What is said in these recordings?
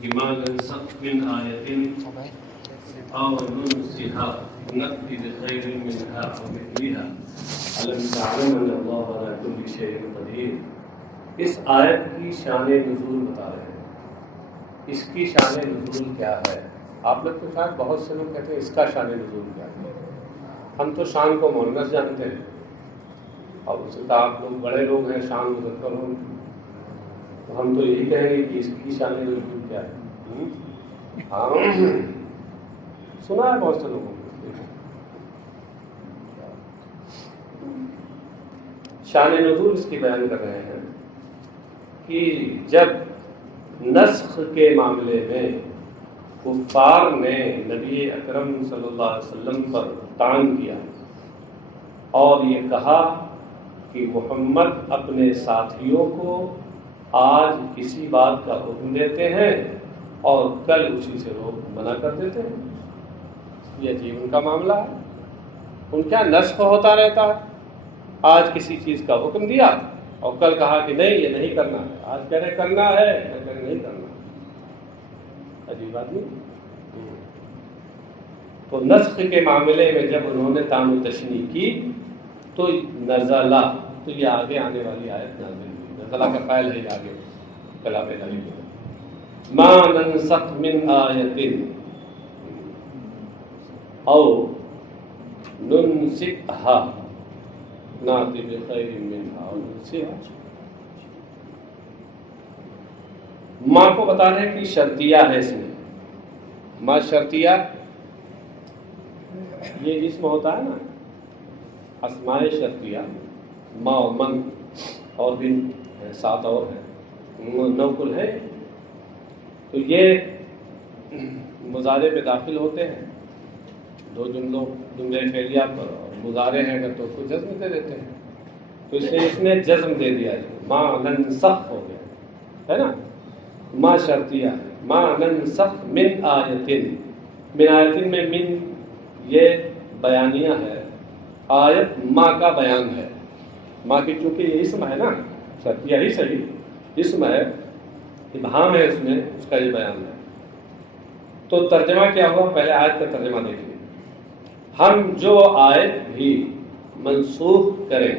بما ننسخ من آية أو ننسها نأتي بخير منها أو مثلها ألم تعلم أن الله على كل شيء قدير. اس آیت کی شان نزول بتا رہے ہیں. اس کی شان نزول کیا ہے؟ آپ لوگ تو شاید بہت سے لوگ کہتے ہیں اس کا شان نزول کیا ہے. ہم تو شان کو مؤنث جانتے ہیں اور اس کا آپ لوگ بڑے لوگ ہیں شان مذکر ہوں تو ہم تو یہی کہیں گے کہ اس کی شان نزول کیا ہے. ہاں سنا ہے بہت سے لوگوں نے. شان نزول اس کی بیان کر رہے ہیں کہ جب نسخ کے معاملے میں کفار نے نبی اکرم صلی اللہ علیہ وسلم پر طعن کیا اور یہ کہا کہ محمد اپنے ساتھیوں کو آج کسی بات کا حکم دیتے ہیں اور کل اسی سے وہ منع کر دیتے ہیں. یہ عجیب ان کا معاملہ ہے. ان کیا نسخ ہوتا رہتا ہے. آج کسی چیز کا حکم دیا اور کل کہا کہ نہیں یہ نہیں کرنا ہے. آج کہہ رہے کرنا ہے کل کہہ رہے نہیں کرنا. عجیب آدمی. تو نسخ کے معاملے میں جب انہوں نے طعن و تشنیع کی تو نزلہ تو یہ آگے آنے والی آیت نازل ہوئی. نزلہ کا فاعل ہے یہ آگے کلام الہی میں. ما ننسخ من آیت او ننسخها نأتی بخیر منها او ننسخها. ماں کو بتا رہے ہیں کہ شرطیہ ہے اس میں. ماں شرطیہ یہ اسم ہوتا ہے نا. اسماء شرطیہ ما و من اور بھی 7 اور ہیں 9 کل ہے. تو یہ مضارع پہ داخل ہوتے ہیں. 2 جملے فعلیہ پر مضارع ہیں اگر تو اس کو جزم دے دیتے ہیں. تو اس نے جزم دے دیا ہے. ما ننسخ ہو گیا ہے نا. ما شرطیہ ہے. ما ننسخ من آیتن. من آیتن میں من یہ بیانیہ ہے. آیت ما کا بیان ہے. ما کی چونکہ یہ اسم ہے نا شرطیہ ہی صحیح اسم ہے ابہام ہے اس میں اس کا یہ بیان ہے. تو ترجمہ کیا ہوا پہلے آیت کا ترجمہ دیکھیے. ہم جو آیت بھی منسوخ کریں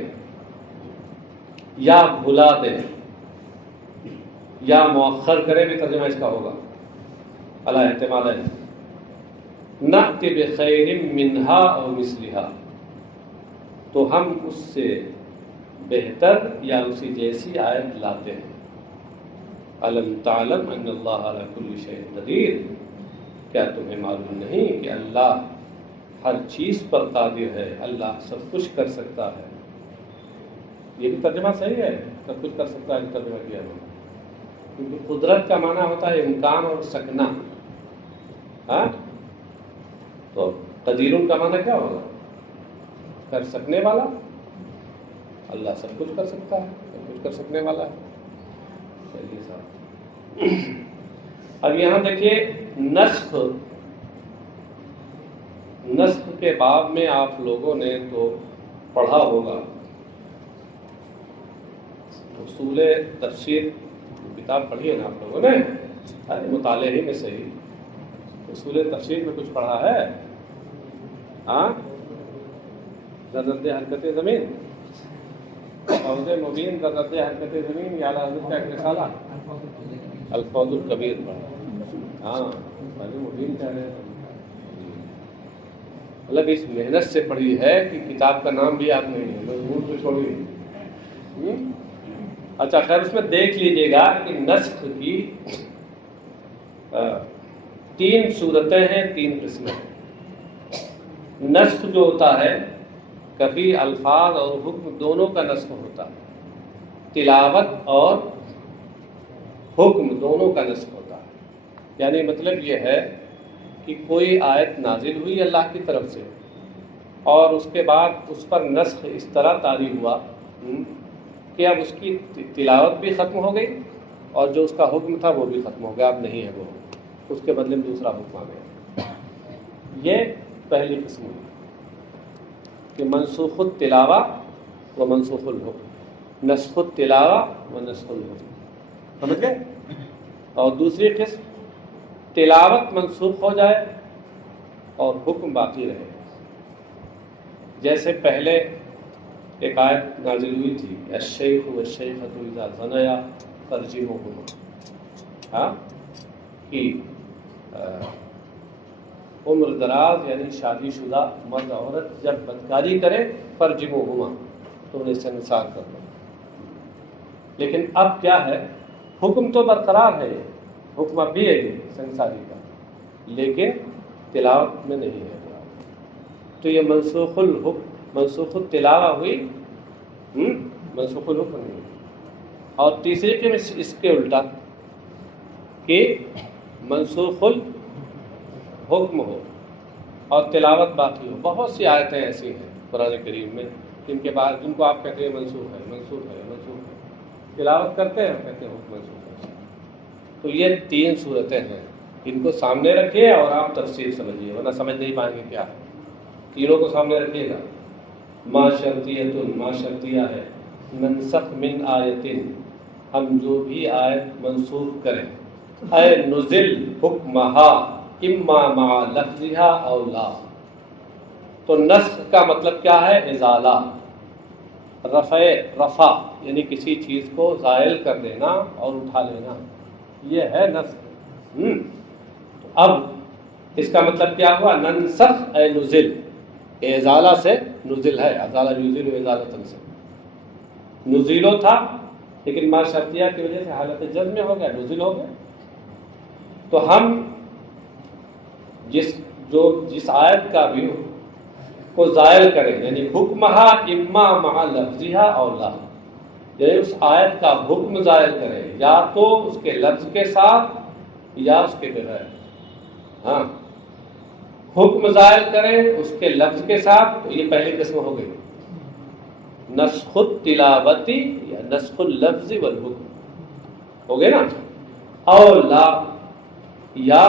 یا بھلا دیں یا مؤخر کریں بھی ترجمہ اس کا ہوگا علی احتمال ہے. نأتی بخیر منہا او مثلہا تو ہم اس سے بہتر یا اسی جیسی آیت لاتے ہیں. الم تعلم ان اللہ علی کل شیء قدیر. کیا تمہیں معلوم نہیں کہ اللہ ہر چیز پر قادر ہے. اللہ سب کچھ کر سکتا ہے. یہ بھی ترجمہ صحیح ہے. سب کچھ کر سکتا ہے ترجمہ کیا ہے کیونکہ قدرت کا معنی ہوتا ہے امکان اور سکنا. ہاں تو قدیر کا معنی کیا ہوگا؟ کر سکنے والا. اللہ سب کچھ کر سکتا ہے سب کچھ کر سکنے والا ہے. چلیے صاحب اب یہاں دیکھیے نسخ کے باب میں آپ لوگوں نے تو پڑھا ہوگا. اصول تفسیر کتاب پڑھی ہے نا آپ لوگوں نے مطالعے ہی میں صحیح. اصول تفسیر میں کچھ پڑھا ہے؟ ہاں ضرورت حرکت زمین فوز مبین ضرورت حرکت زمین یا حضرت کا ایک رسالہ الفوز الکبیر پڑھا. ہاں فوز مبین کہہ رہے ہیں مطلب اس محنت سے پڑھی ہے کہ کتاب کا نام بھی یاد نہیں ہے. مضمون کو چھوڑیے. اچھا خیر اس میں دیکھ لیجئے گا کہ نسخ کی 3 صورتیں ہیں 3 قسمیں. نسخ جو ہوتا ہے کبھی الفاظ اور حکم دونوں کا نسخ ہوتا ہے. تلاوت اور حکم دونوں کا نسخ ہوتا ہے. یعنی مطلب یہ ہے کہ کوئی آیت نازل ہوئی اللہ کی طرف سے اور اس کے بعد اس پر نسخ اس طرح طاری ہوا کہ اب اس کی تلاوت بھی ختم ہو گئی اور جو اس کا حکم تھا وہ بھی ختم ہو گیا. اب نہیں ہے وہ. اس کے بدلے میں دوسرا حکم آ گیا. یہ پہلی قسم ہوئی کہ منسوخ التلاوہ و منسوخ الحکم. نسخ التلاوہ و نسخ الحکم. سمجھ گئے؟ اور دوسری قسم تلاوت منسوخ ہو جائے اور حکم باقی رہے. جیسے پہلے ایک آیت نازل ہوئی تھی الشیخ والشیخۃ اذا زنیا فرجموہما، ہاں کہ عمر دراز یعنی شادی شدہ مرد عورت جب بدکاری کرے فرجموہما تو انہیں سنسار کر دو. لیکن اب کیا ہے، حکم تو برقرار ہے، حکم اب بھی ہے سنساری کا، لیکن تلاوت میں نہیں ہے. تو یہ منسوخ الحکم، منسوخ التلاوہ ہوئی، منسوخ الحکم نہیں ہوئی. اور تیسری کے میں اس کے الٹا کہ منسوخ الحکم ہو اور تلاوت باقی ہو. بہت سی آیتیں ایسی ہیں قرآن کریم میں جن کے بعد جن کو آپ کہتے ہیں منسوخ ہے، منسوخ ہے، منسوخ ہے، تلاوت کرتے ہیں کہتے ہیں حکم منسوخ ہے. تو یہ 3 صورتیں ہیں، ان کو سامنے رکھیے اور آپ تفسیر سمجھیے، ورنہ سمجھ نہیں پائیں گے کیا ہے. تینوں کو سامنے رکھیے گا. ما شرطیۃ، ما شرطیہ ہے، ننسخ من آیت، ہم جو بھی آیت منسوخ کریں، اے نزل حکمہا اما مع لفظہا او لا. تو نسخ کا مطلب کیا ہے؟ ازالہ، رفع یعنی کسی چیز کو زائل کر دینا اور اٹھا لینا، یہ ہے نسخ. اب اس کا مطلب کیا ہوا؟ ننسخ اے نزل، ازالہ سے نزل ہے، ازالہ یزیل ازالۃ سے نزیلو تھا، لیکن ما شرطیہ کی وجہ سے حالت جزم میں ہو گیا، نزل ہو گیا. تو ہم جس آیت کا بھی کو زائل کریں، یعنی حکمہا اما مع لفظہا او لا، یعنی اس آیت کا حکم زائل کریں یا تو اس کے لفظ کے ساتھ یا اس کے بغیر. ہاں، حکم زائل کریں اس کے لفظ کے ساتھ، تو یہ پہلی قسم ہو گئی نسخ التلاوتی یا نسخ اللفظ والحکم ہو گئے نا. اور لا، یا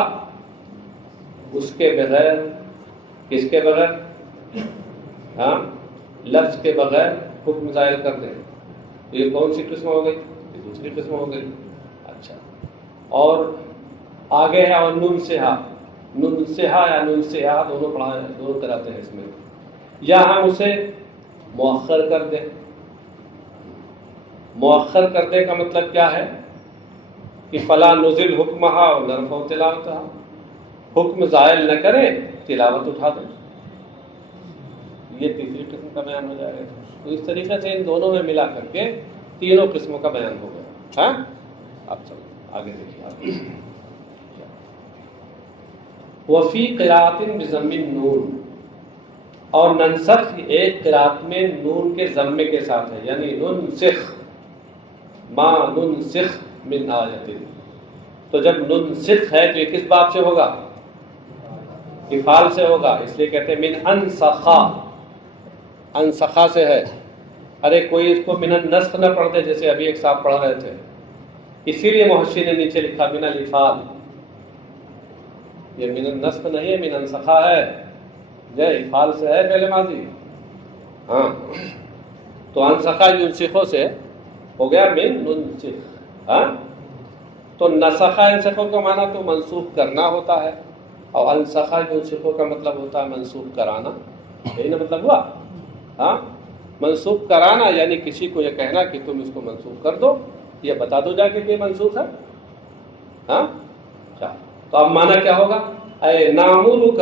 اس کے بغیر، کس کے بغیر؟ ہاں، لفظ کے بغیر حکم زائل کر دیں. یہ کون سی قسم ہو گئی؟ یہ دوسری قسم ہو گئی. اچھا، اور آگے ہے اور ننسہا، ننسہا یا ننسہا دونوں پڑھائے، دونوں کراتے ہیں اس میں. یا ہم اسے مؤخر کر دیں. مؤخر کرنے کا مطلب کیا ہے کہ فلا نزل حکمہا اور نرفع تلاوتہا، حکم زائل نہ کریں، تلاوت اٹھا دیں. یہ تیسری قسم کا بیان ہو جائے گا. تو اس طریقے سے ان دونوں میں ملا کر کے تینوں قسموں کا بیان ہو گیا. ہاں، اب چلو آگے دیکھیے آپ. وفی قراءۃ بضم النون، اور ننسخ ایک قراءت میں نون کے ضمے کے ساتھ ہے، یعنی ننسخ ما ننسخ من آیت. تو جب ننسخ ہے تو یہ کس باب سے ہوگا؟ افعال سے ہوگا، اس لیے کہتے ہیں من انسخا، انسخا سے ہے. ارے کوئی اس کو من النسخ نہ پڑھ دے، جیسے ابھی ایک صاحب پڑھ رہے تھے، اسی لیے محشی نے نیچے لکھا من الافعال. یہ من النسخ نہیں ہے، من انسخا ہے، جو افعال سے ہے پہلے ماضی. ہاں، تو انسخا ینسخو سے ہو گیا من ننسخ. ہاں، تو نسخہ انسخو کا معنی تو منسوخ کرنا ہوتا ہے، اور انسخہ ینسخو کا مطلب ہوتا ہے منسوخ کرانا. یہی نا مطلب ہوا. ہاں، منسوخ کرانا یعنی کسی کو یہ کہنا کہ تم اس کو منسوخ کر دو، یہ بتا دو جا کے کہ منسوخ ہے. ہاں، تو اب معنی کیا ہوگا؟ اے نامرک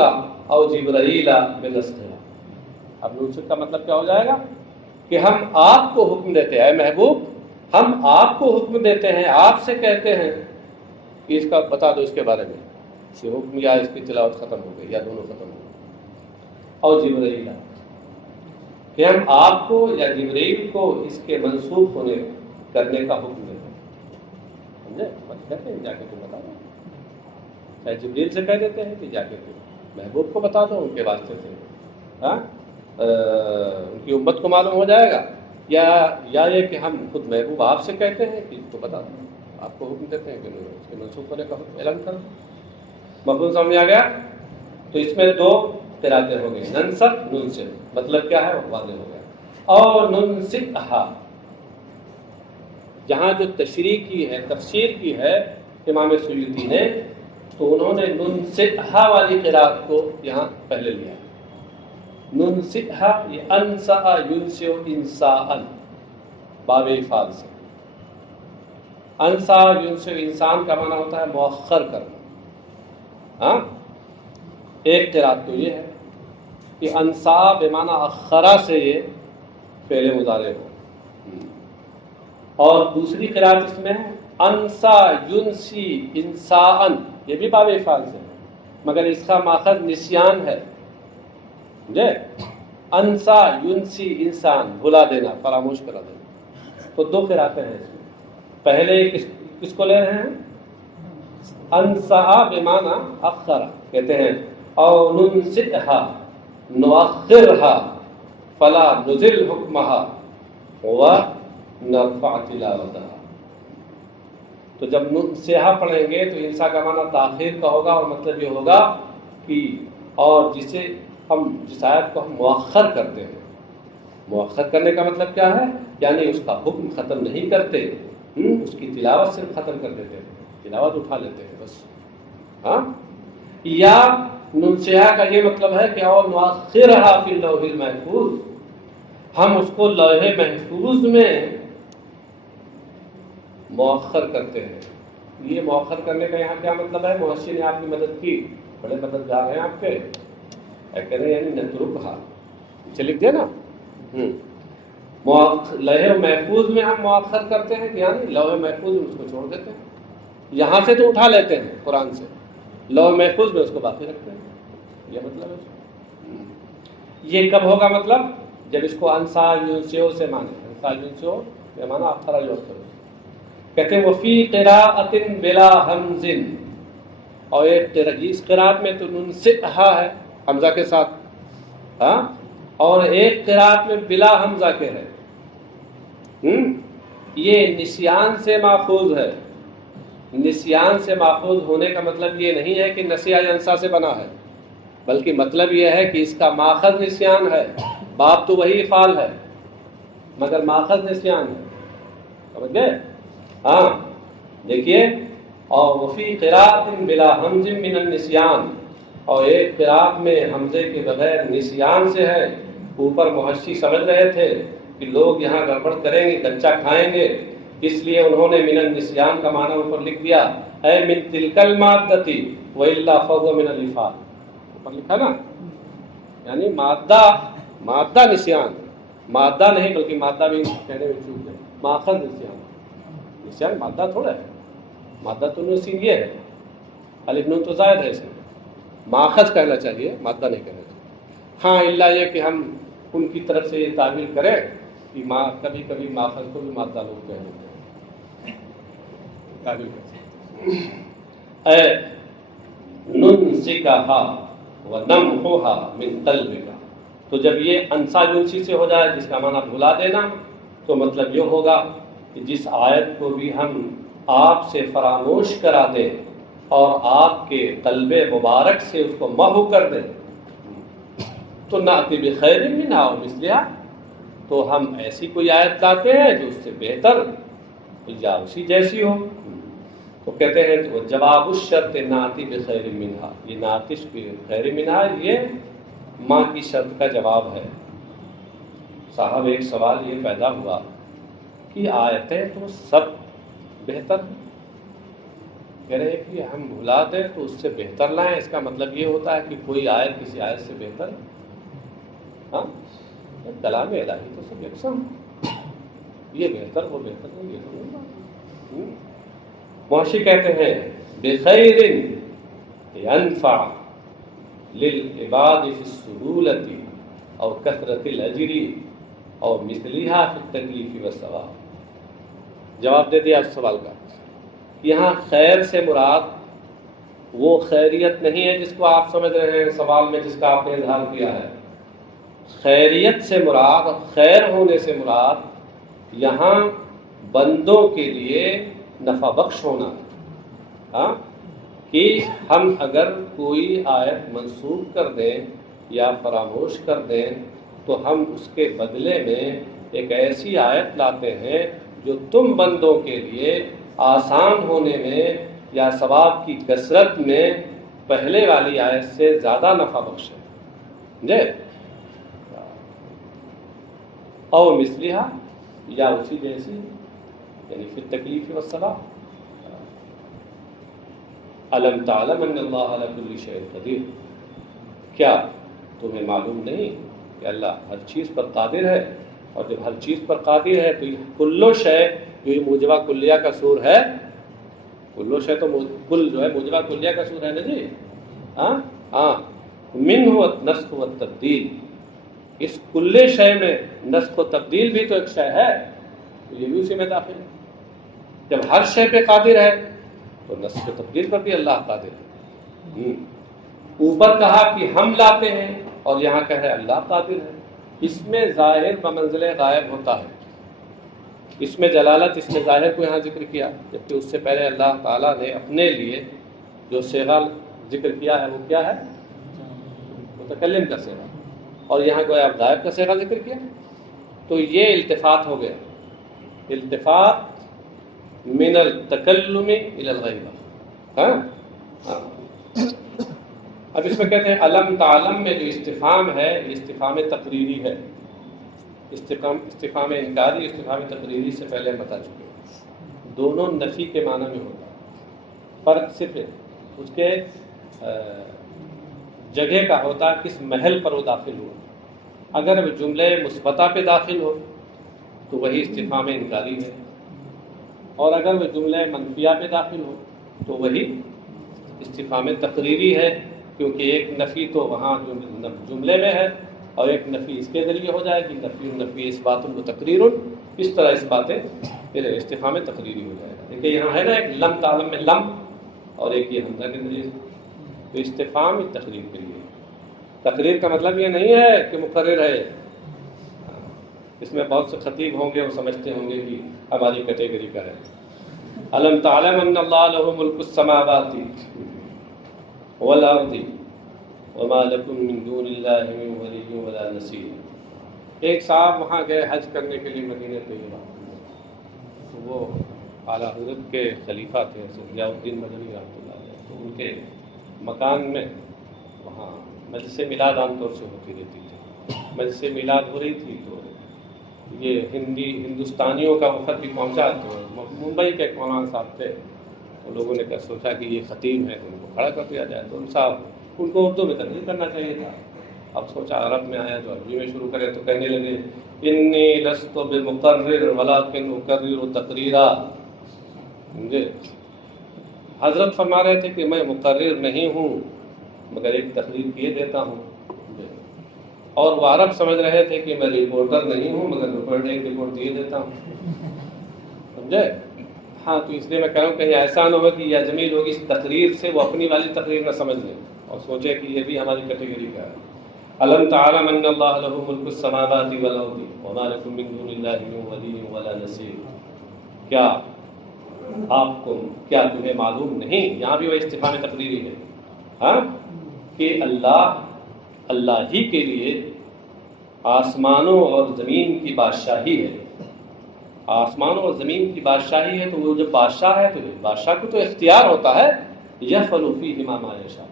او جبرائیل بنسخہ. اب ننسخ کا مطلب کیا ہو جائے گا کہ ہم آپ کو حکم دیتے ہیں، اے محبوب ہم آپ کو حکم دیتے ہیں، آپ سے کہتے ہیں کہ اس کا بتا دو، اس کے بارے میں کہ حکم یا اس کی تلاوت ختم ہو گئی یا دونوں ختم ہو گئے. اور جبرائیل، کہ ہم آپ کو یا جبرائیل کو اس کے منسوخ ہونے کرنے کا حکم دیتے ہیں. سمجھے؟ کہتے ہیں جا کے تم بتا دو، چاہے جبرائیل سے کہہ دیتے ہیں کہ جا کے تم محبوب کو بتا دو، ان کے واسطے سے ہاں ان کی امت کو معلوم ہو جائے گا. یا یہ کہ ہم خود محبوب آپ سے کہتے ہیں کہ اس کو بتا دو، آپ کو حکم دیتے ہیں کہ اس کے منسوخ ہونے کا اعلان کرو. مفہوم سمجھ آ گیا؟ تو اس میں 2 قراءتیں ہو گئی، ننسخ ننسخ، مطلب کیا ہے وہ واضح ہو گیا. اور ننسخھا، جہاں جو تشریح کی ہے، تفسیر کی ہے امام سیوطی نے، تو انہوں نے ننسئھا والی قراءت کو یہاں پہلے لیا. ننسئھا یہ انسا ینسئ انساء باب افعال سے. انسا ینسئ انسان کا معنی ہوتا ہے مؤخر کرنا. ہاں ایک قراءت تو یہ ہے کہ انسا بمعنی اخرا سے یہ فعل مضارع ہو. اور دوسری قراءت اس میں ہے انسا ینسی انساء، یہ بھی باب افعال سے ہے مگر اس کا ماخذ نسیان ہے. سمجھے؟ انسا ینسی انسان بھلا دینا، فراموش کرا دینا. تو دو قراءتیں ہیں اس میں. پہلے کس کو لے رہے ہیں؟ انسا بمعنی اخرا کہتے ہیں او ننسئھا نؤخرھا فلا نزل حکمها ونرفع تلاوتها. تو جب ننسئھا پڑھیں گے تو انسا کا معنی تاخیر کا ہوگا، اور مطلب یہ ہوگا کہ اور جسے ہم جس آیت کو ہم مؤخر کرتے ہیں، مؤخر کرنے کا مطلب کیا ہے؟ یعنی اس کا حکم ختم نہیں کرتے، اس کی تلاوت صرف ختم کر دیتے ہیں، تلاوت اٹھا لیتے ہیں بس. ہاں یا ننسئھا کا یہ مطلب ہے کہ اور نؤخرھا فی اللوح المحفوظ، ہم اس کو لوح محفوظ میں مؤخر کرتے ہیں. یہ مؤخر کرنے کا یہاں کیا مطلب ہے؟ محشی نے آپ کی مدد کی، بڑے مددگار ہیں آپ کے، کہہ رہے ہیں یعنی نترکھا، پیچھے لکھ دیا نا. لوح محفوظ میں ہم مؤخر کرتے ہیں، یعنی لوح محفوظ میں اس کو چھوڑ دیتے ہیں. یہاں سے تو اٹھا لیتے ہیں قرآن سے، لوح محفوظ میں اس کو باقی رکھتے ہیں. یہ مطلب ہے. یہ کب ہوگا؟ مطلب جب اس کو انسا ینسئ سے مانے. انسا ینسئ یہ مانا اخرا یؤخر. کہتے ہیں وفی قراءۃ بلا حمز، اور ایک اس قراءت میں تو ننسئھا ہے حمزہ کے ساتھ، ہاں، اور ایک قراءت میں بلا حمزہ کے ہے. یہ نسیان سے ماخوذ ہے. نسیان سے ماخوذ ہونے کا مطلب یہ نہیں ہے کہ نسیہ انسا سے بنا ہے، بلکہ مطلب یہ ہے کہ اس کا ماخذ نسیان ہے. باب تو وہی افعال ہے مگر ماخذ نسیان ہے. سمجھ گئے؟ ہاں دیکھیے، اور وفی قراءۃ بلا حمز من النسیان، اور ایک قراءت میں حمزے کے بغیر نسیان سے ہے. اوپر محشی سمجھ رہے تھے کہ لوگ یہاں گڑبڑ کریں گے، کچا کھائیں گے، اس لیے انہوں نے من النسیان کا معنی اوپر لکھ دیا اے من تلک المادۃ والا فهو من الافعال. اوپر لکھا نا، یعنی مادہ نسیان، مادہ نہیں بلکہ مادہ بھی کہنے میں چوک ہے. ماخذ نسیان، نسیان مادہ تھوڑا ہے، مادہ تو نسین یہ ہے، الف نون تو زائد ہے، اس میں ماخذ کہنا چاہیے، مادہ نہیں کہنا چاہیے. ہاں الا یہ کہ ہم ان کی طرف سے یہ تعبیر کریں کہ کبھی کبھی ماخذ کو بھی مادہ لوگ کہہ دیتے ہیں، تعبیر کر سکتے. اے ننسکھا ونمحھا من قلبک. تو جب یہ انسا ینسی سے ہو جائے جس کا معنی بھلا دینا، تو مطلب یہ ہوگا کہ جس آیت کو بھی ہم آپ سے فراموش کرا دیں اور آپ کے قلب مبارک سے اس کو محو کر دیں، تو نأتی بخیر منہا ومثلہا، تو ہم ایسی کوئی آیت لاتے ہیں جو اس سے بہتر یا اسی جیسی ہو. تو کہتے ہیں جواب الشرط نأتی بخیر منہا، یہ نعتش بخیر منہا یہ ماں کی شرط کا جواب ہے. صاحب ایک سوال یہ پیدا ہوا کہ آیتیں تو سب بہتر کہہ رہے ہیں کہ ہم بھلا دیں تو اس سے بہتر لائیں، اس کا مطلب یہ ہوتا ہے کہ کوئی آیت کسی آیت سے بہتر؟ ہاں کلام الہی تو سب یکساں، یہ بہتر وہ بہتر نہیں، یہ تو نہیں. محشی کہتے ہیں بخیر ینفع للعباد فی السہولۃ اور کثرت الاجر اور مثلھا فی التکلیف والثواب. جواب دے دیا اس سوال کا. یہاں خیر سے مراد وہ خیریت نہیں ہے جس کو آپ سمجھ رہے ہیں سوال میں، جس کا آپ نے اظہار کیا ہے. خیریت سے مراد، خیر ہونے سے مراد یہاں بندوں کے لیے نفع بخش ہونا. ہاں کہ ہم اگر کوئی آیت منسوخ کر دیں یا فراموش کر دیں تو ہم اس کے بدلے میں ایک ایسی آیت لاتے ہیں جو تم بندوں کے لیے آسان ہونے میں یا ثواب کی کثرت میں پہلے والی آیت سے زیادہ نفع بخش ہے. سمجھے؟ او مثلہا، یا اسی جیسی، یعنی فی التکلیف والثواب. الم تعلم ان اللہ علی کل شیء قدیر، کیا تمہیں معلوم نہیں کہ اللہ ہر چیز پر قادر ہے؟ اور جب ہر چیز پر قادر ہے تو یہ کلو شے، جو یہ موجبہ کلیہ کا سور ہے، کلو شے تو کل جو ہے موجبہ کلیہ کا سور ہے نا جی. ہاں منہ النسخ والتبدیل، اس کل شے میں نسخ و تبدیل بھی تو ایک شے ہے، تو یہ بھی اسی میں داخل ہے. جب ہر شے پہ قادر ہے تو نسخ و تبدیل پر بھی اللہ قادر ہے. اوپر کہا کہ ہم لاتے ہیں اور یہاں کہے اللہ قادر ہے. اس میں ظاہر بمنزل غائب ہوتا ہے، اس میں جلالت، اس میں ظاہر کو یہاں ذکر کیا، جبکہ اس سے پہلے اللہ تعالیٰ نے اپنے لیے جو صیغہ ذکر کیا ہے وہ کیا ہے؟ متکلم کا صیغہ، اور یہاں گویا اب غائب کا صیغہ ذکر کیا. تو یہ التفات ہو گیا، التفات من التکلم الی الغیبہ. ہاں اب اس میں کہتے ہیں علم تعلم میں جو استفہام ہے یہ استفہام تقریری ہے. استفہام انکاری استفہام تقریری سے پہلے بتا چکے ہیں، دونوں نفی کے معنی میں ہوتا ہے. فرق صرف اس کے جگہ کا ہوتا ہے، کس محل پر وہ داخل ہوا. اگر وہ جملے مثبتہ پہ داخل ہو تو وہی استفہام انکاری ہے، اور اگر وہ جملے منفیہ پہ داخل ہو تو وہی استفہام تقریری ہے، کیونکہ ایک نفی تو وہاں جملے میں ہے اور ایک نفی اس کے ذریعے ہو جائے گی. نفی اس بات کو تقریر، اس طرح اس باتیں پھر استفہام تقریری ہو جائے گا. دیکھیے یہاں ہے نا ایک لم تعلم میں لم اور ایک یہ حمزہ کے ذریعے، تو استفہام تقریر کے لیے. تقریر کا مطلب یہ نہیں ہے کہ مقرر ہے. اس میں بہت سے خطیب ہوں گے وہ سمجھتے ہوں گے کہ ہماری کیٹیگری کا ہے. علم تعلم ان اللہ لہ ملک السماوات والارض وما لکم من دون اللہ من ولی ولا نصیر. ایک صاحب وہاں گئے حج کرنے کے لیے مدینہ طیبہ، تو وہ اعلیٰ حضرت کے خلیفہ تھے ضیاء الدین مدنی رحمۃ اللہ علیہ. تو ان کے مکان میں وہاں مجلس میلاد عام طور سے ہوتی رہتی تھی. مجلس میلاد ہو رہی تھی تو یہ ہندوستانیوں کا وفد بھی پہنچا. تو ممبئی کے ایک مولانا صاحب تھے، تو لوگوں نے سوچا کہ یہ خطیب ہیں تو ان کو کھڑا کر دیا جائے. تو ان صاحب ان کو اردو میں تقریر کرنا چاہیے تھا. اب سوچا عرب میں آیا جو عربی میں شروع کرے، تو کہنے لگے انی لست بمقرر ولکن اکرر تقریرا. سمجھے؟ حضرت فرما رہے تھے کہ میں مقرر نہیں ہوں مگر ایک تقریر کیے دیتا ہوں. اور وہ عرب سمجھ رہے تھے کہ میں رپورٹر نہیں ہوں مگر ایک رپورٹ دیے دیتا ہوں. سمجھے؟ ہاں تو اس لیے میں کہہ رہا ہوں کہ ایسا نہ ہو کہ یا جمیل ہوگی اس تقریر سے وہ اپنی والی تقریر نہ سمجھ لیں اور سوچے کہ یہ بھی ہماری کیٹیگری کا ہے. علم تعلم ان اللہ لہ ملک السماوات والارض وما لکم من دون اللہ من ولی ولا نصیر. کیا تمہیں معلوم نہیں، یہاں بھی وہ استفہام تقریری ہے، ہاں، کہ اللہ ہی کے لیے آسمانوں اور زمین کی بادشاہی ہے. آسمانوں اور زمین کی بادشاہی ہے، تو وہ جب بادشاہ ہے تو بادشاہ کو تو اختیار ہوتا ہے، یفعل فیہما ما یشاء،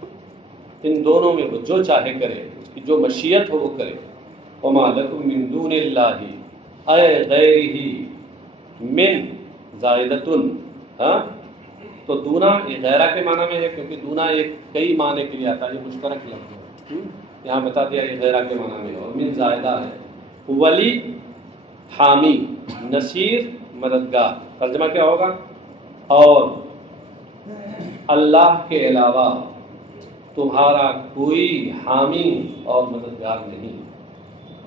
ان دونوں میں وہ جو چاہے کرے، اس کی جو مشیت ہو وہ کرے. وما لکم من دون اللہ اے غیرہ من زائدتن. ہاں تو دونا یہ غیرہ کے معنی میں ہے، کیونکہ دونا ایک کئی معنی کے لیے آتا ہے، یہ مشترک لفظ ہے. یہاں بتا دیا یہ غیرہ کے معنی میں ہے، اور من زائدہ ہے. ولی حامی، نصیر مددگار. ترجمہ کیا ہوگا؟ اور اللہ کے علاوہ تمہارا کوئی حامی اور مددگار نہیں.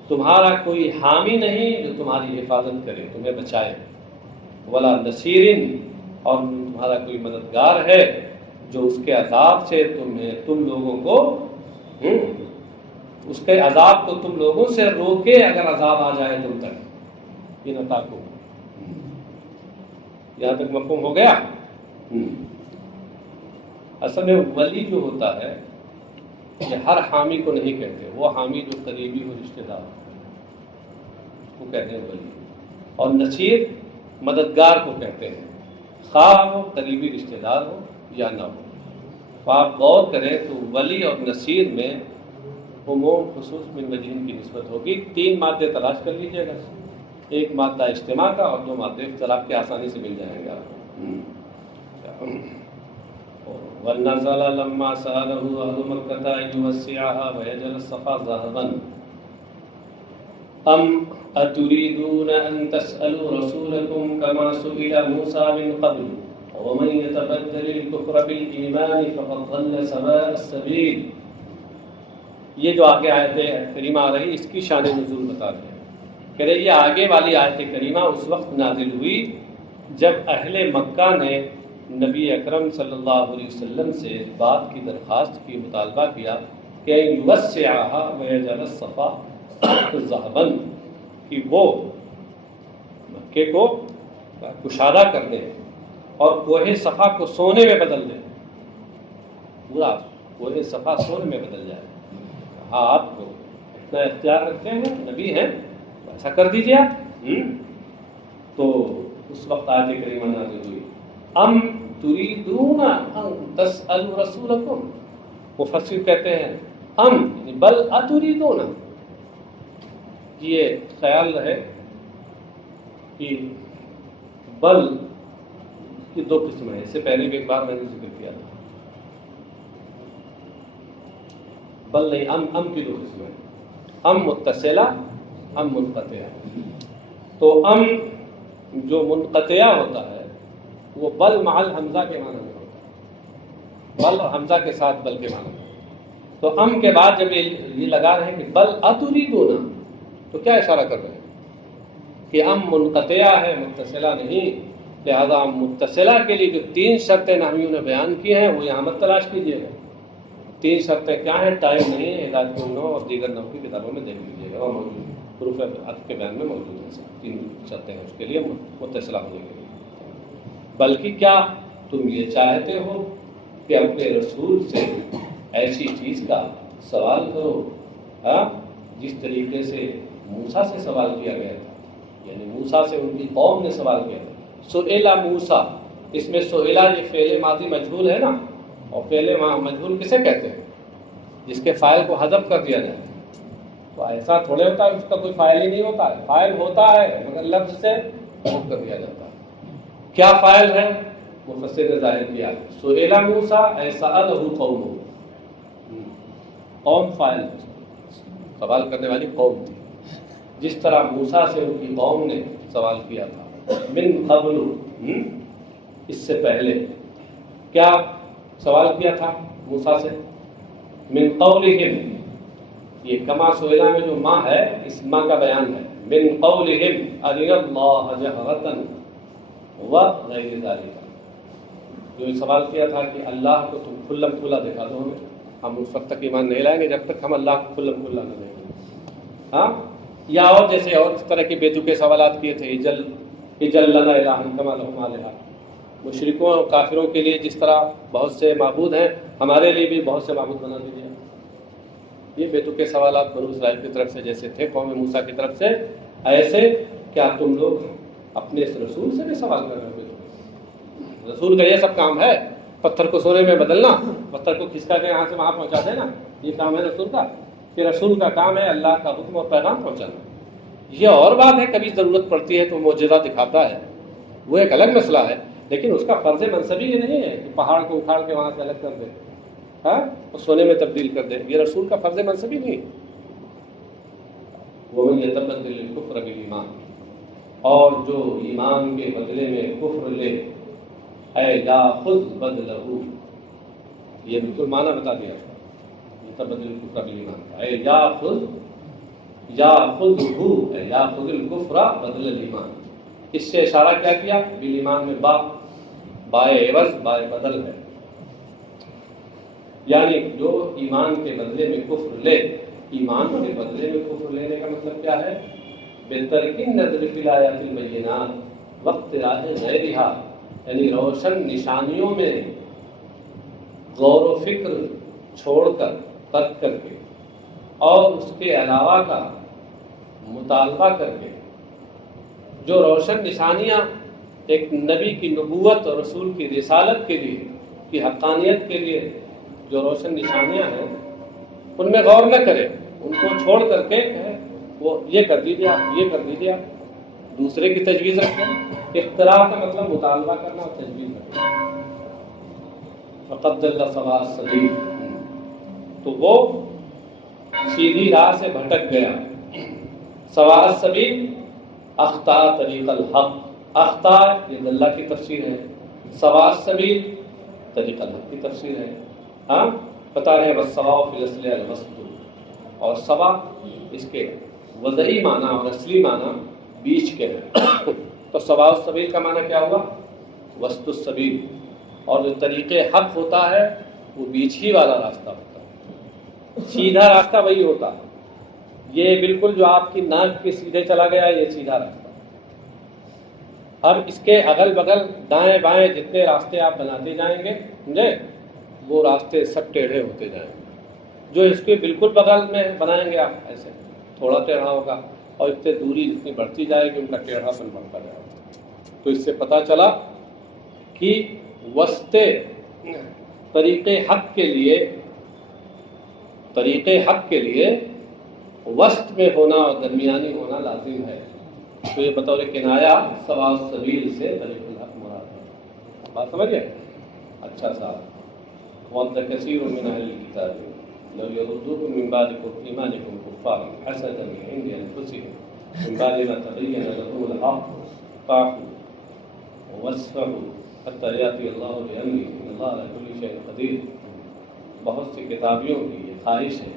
تمہارا کوئی حامی نہیں جو تمہاری حفاظت کرے، تمہیں بچائے. ولا نصیرن، اور تمہارا کوئی مددگار ہے جو اس کے عذاب سے تم لوگوں کو اس کے عذاب کو تم لوگوں سے روکے اگر عذاب آ جائے تم تک. یہ نتا کو یہاں تک مفہوم ہو گیا. اصل میں ولی جو ہوتا ہے یہ ہر حامی کو نہیں کہتے، وہ حامی جو قریبی ہو، رشتہ دار اس کو کہتے ہیں ولی. اور نصیر مددگار کو کہتے ہیں، خواہ وہ قریبی رشتہ دار ہو یا نہ ہو. تو آپ غور کریں تو ولی اور نصیر میں عموم خصوص من وجہین کی نسبت ہوگی. 3 مادے تلاش کر لیجیے گا، ایک مادہ اجتماع کا اور 2 مادے اختلاف کے آسانی سے مل جائیں گے. وَالنَّزَلَ لَمَّا سَأَلَهُ أَهْلُ مَكَّةَ أَن يُوَسِّعَهَا وَيَجْعَلَ الصَّفَا ذَهَبًا أَمْ أَتُرِيدُونَ أَن تَسْأَلُوا رَسُولَكُمْ كَمَا سُئِلَ مُوسَى مِن قَبْلُ وَمَن يَتَبَدَّلِ الْكُفْرَ بِالْإِيمَانِ فَقَدْ ضَلَّ سَوَاءَ السَّبِيلِ. یہ جو آگے آیت کریمہ آ رہی اس کی شان نزول بتا رہے ہیں. کہہ رہے یہ آگے والی آیت کریمہ اس وقت نازل ہوئی جب اہل مکہ نے نبی اکرم صلی اللہ علیہ وسلم سے بات کی درخواست کی، مطالبہ کیا کہ یوسعھا ویجعل الصفا ذهبا، کہ وہ مکے کو کشادہ کر دیں اور کوہ صفا کو سونے میں بدل دیں. پورا کوہ صفا سونے میں بدل جائے. ہاں آپ کو اتنا اختیار رکھتے ہیں، نبی ہیں، ایسا کر دیجیے آپ. تو اس وقت آیت کریمہ نازل ہوئی. ام تريدون ان تسألوا رسولكم، مفسر کہتے ہیں ام بل اتريدون. یہ خیال رہے کہ بل کی 2 قسمیں ہیں. اس سے پہلے بھی ایک بار میں نے ذکر کیا تھا. بل نہیں، ام کی 2 قسمیں ہیں، ام متصلہ، ام منقطعہ. تو ام جو منقطعہ ہوتا ہے وہ بل مع الحمزہ کے معنی میں ہوتا ہے، بل اور حمزہ کے ساتھ بل کے معنی میں. تو ام کے بعد جب یہ لگا رہے ہیں کہ بل اتریدون، تو کیا اشارہ کر رہے ہیں کہ ام منقطعہ ہے، متصلہ نہیں. لہذا ام متصلہ کے لیے جو 3 شرطیں نحویوں نے بیان کی ہیں وہ یہاں مت تلاش کیجیے گا. 3 شرطیں کیا ہیں؟ ٹائم نہیں ہے، ہدایت النو اور دیگر نحو کی کتابوں میں دیکھ لیجیے گا، وہ موجود حروف عطف کے بیان میں موجود ہیں. 3 شرطیں ہیں اس کے لیے متصلہ ہونے کے لیے. بلکہ کیا تم یہ چاہتے ہو کہ اپنے رسول سے ایسی چیز کا سوال کرو جس طریقے سے موسیٰ سے سوال کیا گیا تھا، یعنی موسیٰ سے ان کی قوم نے سوال کیا تھا. سئلہ موسیٰ، اس میں سئلہ یہ فعل ماضی مجہول ہے نا، اور فعل مجہول کسے کہتے ہیں؟ جس کے فاعل کو حذف کر دیا جائے. تو ایسا تھوڑے ہوتا ہے اس کا کوئی فاعل ہی نہیں ہوتا ہے، فاعل ہوتا ہے مگر لفظ سے حذف کر دیا جاتا ہے. کیا فاعل ہے؟ مفسر نے ظاہر کیا سئلہ موسیٰ اے سألہ قومہ، قوم فاعل، سوال کرنے والی قوم تھی. جس طرح موسیٰ سے ان کی قوم نے سوال کیا تھا. من قبل، اس سے پہلے کیا سوال کیا تھا موسیٰ سے؟ من قولہم، یہ کما سئلہ میں جو ما ہے اس ما کا بیان ہے. من قولہم ارنا اللہ جہرۃ وغیر ذالک، جو یہ سوال کیا تھا کہ اللہ کو تم کھلم کھلا دکھا دو ہمیں. ہم اس وقت تک ایمان نہیں لائیں گے جب تک ہم اللہ کو کھلم کھلا نہ دیکھیں. ہاں، یا اور جیسے اور اس طرح کے بیتوکے سوالات کیے تھے، اجل لنا الہا کما لہم آلہہ. مشرکوں اور کافروں کے لیے جس طرح بہت سے معبود ہیں، ہمارے لیے بھی بہت سے معبود بنا دیجیے. یہ بیتوکے سوالات بنو اسرائیل کی طرف سے جیسے تھے قوم موسیٰ کی طرف سے، ایسے کیا تم لوگ اپنے اس رسول سے بھی سوال کر رہے ہو؟ رسول کا یہ سب کام ہے، پتھر کو سونے میں بدلنا، پتھر کو کھسکا کے یہاں سے وہاں پہنچا دینا، یہ کام ہے رسول کا؟ کہ رسول کا کام ہے اللہ کا حکم اور پیغام پہنچانا. یہ اور بات ہے کبھی ضرورت پڑتی ہے تو معجزہ دکھاتا ہے، وہ ایک الگ مسئلہ ہے. لیکن اس کا فرض منصبی یہ نہیں ہے کہ پہاڑ کو اکھاڑ کے وہاں سے الگ کر دے اور سونے میں تبدیل کر دے. یہ رسول کا فرض منصبی نہیں. وَمَن يَتَبَدَّلِ الْكُفْرَ بِالْإِيمَانِ، اور جو ایمان کے بدلے میں کفر لے، اے یاخذ بدلہ، یہ بالکل معنی بتا دیا. يتبدل الكفر بالایمان، اے یاخذہ، اے یاخذ الکفر بدل الایمان. اس سے اشارہ کیا کیا؟ بالایمان میں بائے عوض، بائے بدل ہے. یعنی جو ایمان کے بدلے میں کفر لے، ایمان کے بدلے میں کفر لینے کا مطلب کیا ہے؟ بترک النظر فی الآیات البینات واقتراح غیرہا، یعنی روشن نشانیوں میں غور و فکر چھوڑ کر، ترک کر کے، اور اس کے علاوہ کا مطالبہ کر کے. جو روشن نشانیاں ایک نبی کی نبوت اور رسول کی رسالت کے لیے کی حقانیت کے لیے جو روشن نشانیاں ہیں ان میں غور نہ کرے، ان کو چھوڑ کر کے وہ یہ کر دیجیے آپ، یہ کر دیجیے آپ، دوسرے کی تجویز رکھیں۔ اختراع کا مطلب مطالبہ کرنا اور تجویز رکھنا۔ فقد ضل سواء السبیل، تو وہ سیدھی راہ سے بھٹک گیا۔ سواء السبیل اخطا طریق الحق، اخطا یہ اللہ کی تفسیر ہے، سواء السبیل طریق الحق کی تفسیر ہے۔ ہاں بتا رہے ہیں والسواء فی الاصل الوسط، اور سوا اس کے وضعی معنی اور اصلی معنی بیچ کے ہیں۔ تو سواء السبیل کا معنی کیا ہوا؟ وسط السبیل، اور جو طریق حق ہوتا ہے وہ بیچ ہی والا راستہ ہوتا ہے، سیدھا راستہ وہی ہوتا ہے۔ یہ بالکل جو آپ کی ناک کے سیدھے چلا گیا یہ سیدھا راستہ، اب اس کے اگل بغل دائیں بائیں جتنے راستے آپ بناتے جائیں گے سمجھے، وہ راستے سب ٹیڑھے ہوتے جائیں گے۔ جو اس کے بالکل بغل میں بنائیں گے آپ ایسے تھوڑا ٹیڑھا ہوگا، اور اس سے دوری جتنی بڑھتی جائے گی ان کا ٹیڑھا پن بڑھتا جائے گا۔ تو اس سے پتہ چلا کہ وسط طریق حق کے لیے وسط میں ہونا اور درمیانی ہونا لازم ہے۔ تو یہ بطور کنایا سواء السبیل سے طریق الحق مراد ہے۔ بات سمجھ گئے؟ اچھا صاحب، وَدَّ كَثِيرٌ مِّنْ أَهْلِ الْكِتَابِ لَوْ يَرُدُّوكُم مِّن بَعْدِ إِيمَانِكُمْ كُفَّارًا حَسَدًا مِّنْ عِندِ أَنفُسِهِم مِّن بَعْدِ مَا تَبَيَّنَ لَهُمُ الْحَقُّ فَاعْفُوا وَاصْفَحُوا حَتَّىٰ يَأْتِيَ اللَّهُ بِأَمْرِهِ إِنَّ اللَّهَ عَلَىٰ كُلِّ شَيْءٍ قَدِيرٌ۔ بہت سی کتابیوں کی یہ خواہش ہے،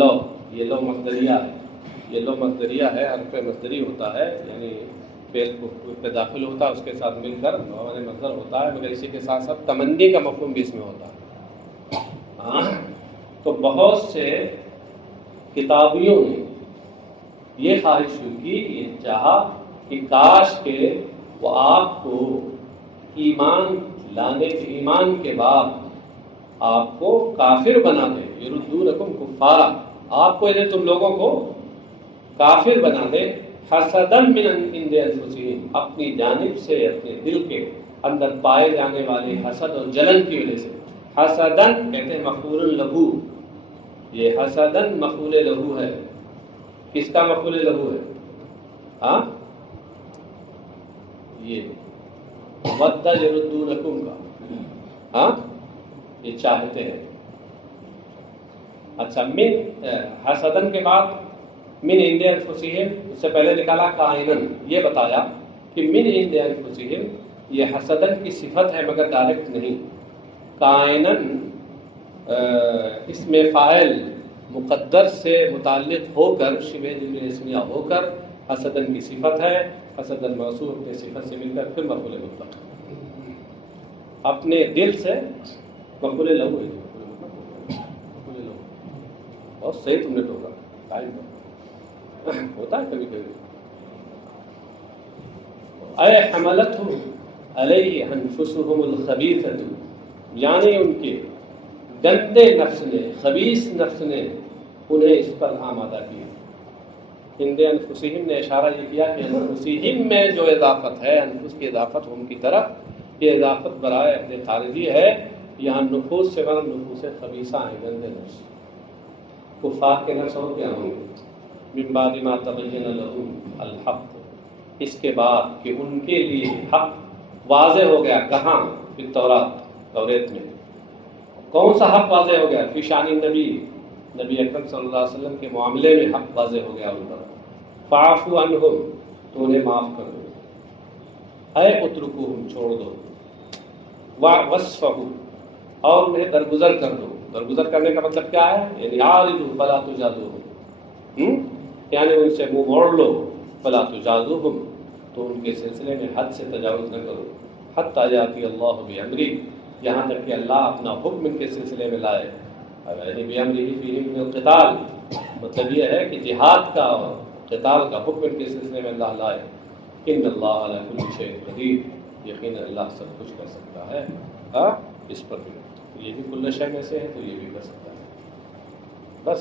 لو، یہ لو مصدریہ ہے، یہ لو مصدریہ ہے، حرف مصدری ہوتا ہے، یعنی فعل پہ داخل ہوتا ہے، اس کے ساتھ مل کر معنی مصدر ہوتا ہے، مگر اسی کے ساتھ ساتھ تمنی کا مفہوم بھی اس میں ہوتا ہے۔ تو بہت سے کتابیوں نے یہ خواہش کی، یہ چاہا کہ کاش کہ وہ آپ کو ایمان لانے کے، ایمان کے بعد آپ کو کافر بنا دے، یردونکم کفارا، آپ کو یعنی تم لوگوں کو کافر بنا دے، حسدن من عند انفسہم، اپنی جانب سے، اپنے دل کے اندر پائے جانے والے حسد اور جلن کی وجہ سے۔ حسدن کہتے ہیں مفعول لہو، یہ حسدن مفعول لہو ہے۔ کس کا مفعول لہو ہے؟ ہاں یہ ود یردونکم کا، ہاں یہ چاہتے ہیں۔ اچھا، من حسدن کے بعد من عند انفسہم، اس سے پہلے نکالا کائنن، یہ بتایا کہ من عند انفسہم یہ حسدن کی صفت ہے مگر ڈائریکٹ نہیں۔ کائنن اس میں فاعل مقدر سے متعلق ہو کر، شبہ جملہ اسمیہ ہو کر حسدن کی صفت ہے، حسدن موصوف کے صفت سے مل کر پھر مفعول مطلق، اپنے دل سے مفعول لہو ہے۔ مفعول لہو بہت صحیح تم نے ٹوکا، قائم ہوتا ہے کبھی کبھی۔ اے حملتہم علیہ انفسہم الخبیثۃ، یعنی ان کے گندے نفس نے، خبیث نفس نے انہیں اس پر آمادہ کیا۔ عند انفسہم نے اشارہ یہ کیا کہ انفسہم میں جو اضافت ہے، انفس کی اضافت ہم کی طرف، یہ اضافت برائے اہل خارجی ہے۔ یہاں نفوس سے مراد نفوس خبیثہ ہیں، گندے نفس۔ کفار کے نفس اور کیا ہوں گے؟ من بعد ما تبین لهم الحق، اس کے بعد کہ ان کے لیے حق واضح ہو گیا۔ کہاں؟ فی التوراۃ، توریت میں۔ کون سا حق واضح ہو گیا؟ فی شان النبی، نبی اکرم صلی اللہ علیہ وسلم کے معاملے میں حق واضح ہو گیا ان پر۔ فاعفوا عنہم، تو انہیں معاف کر دو۔ اے اترکوہم، چھوڑ دو۔ واصفحوا، اور انہیں درگزر کر دو۔ درگزر کرنے کا مطلب کیا ہے؟ یعنی عارضوا فلا تجادلوہم، یعنی ان سے منہ موڑ لو۔ فلا تجادلوہم، تو ان کے سلسلے میں حد سے تجاوز نہ کرو۔ حتی یاتی اللہ بامرہ، یہاں تک کہ اللہ اپنا حکم ان کے سلسلے میں لائے۔ یعنی بامرہ فیہم من القتال، مطلب یہ ہے کہ جہاد کا اور قتال کا حکم ان کے سلسلے میں اللہ لائے۔ ان اللہ علی کل شیء قدیر، یقینا اللہ سب کچھ کر سکتا ہے۔ اس پر بھی یہ بھی کل شے میں سے ہے تو یہ بھی کر سکتا ہے۔ بس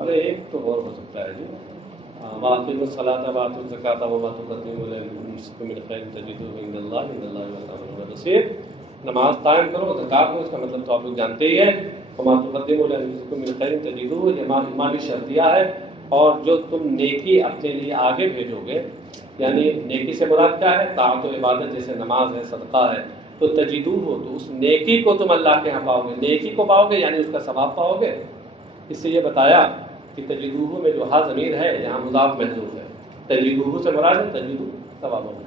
ارے ایک تو اور ہو سکتا ہے جی، وَأَقِیمُوا الصَّلَاةَ وَآتُوا الزَّکَاةَ وَمَا تُقَدِّمُوا لِأَنفُسِکُم مِّن خَیْرٍ تَجِدُوهُ عِندَ اللَّهِ إِنَّ اللَّهَ بِمَا تَعْمَلُونَ بَصِیرٌ۔ نماز قائم کرو، زکات دو، اس کا مطلب تو آپ لوگ جانتے ہی ہیں، وما تقدموا لانفسکم من خیر تجدوہ، یہ مالی شرطیہ ہے، اور جو تم نیکی اپنے لیے آگے بھیجو گے، یعنی نیکی سے مراد کیا ہے؟ طاعت و عبادت، جیسے نماز ہے، صدقہ ہے، تو تجدوہ ہو، تو اس نیکی کو تم اللہ کے ہاں پاؤ گے، نیکی کو پاؤ گے یعنی اس کا ثواب پاؤ گے۔ اس سے یہ بتایا کہ تجدوہ میں جو ہا ضمیر ہے یہاں مضاف محذوف ہے، تجدوہ سے مراد ہے تجدو ثواب ہوگا۔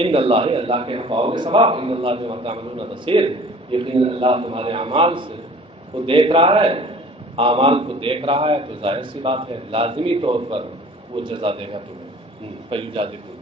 ان اللہ، اللہ کے ہاں پاؤ گے ثواب، ان اللہ بما تعملون بصیر، یقیناً اللہ تمہارے اعمال سے وہ دیکھ رہا ہے، اعمال کو دیکھ رہا ہے، تو ظاہر سی بات ہے لازمی طور پر وہ جزا دے گا تمہیں، فیجازیکم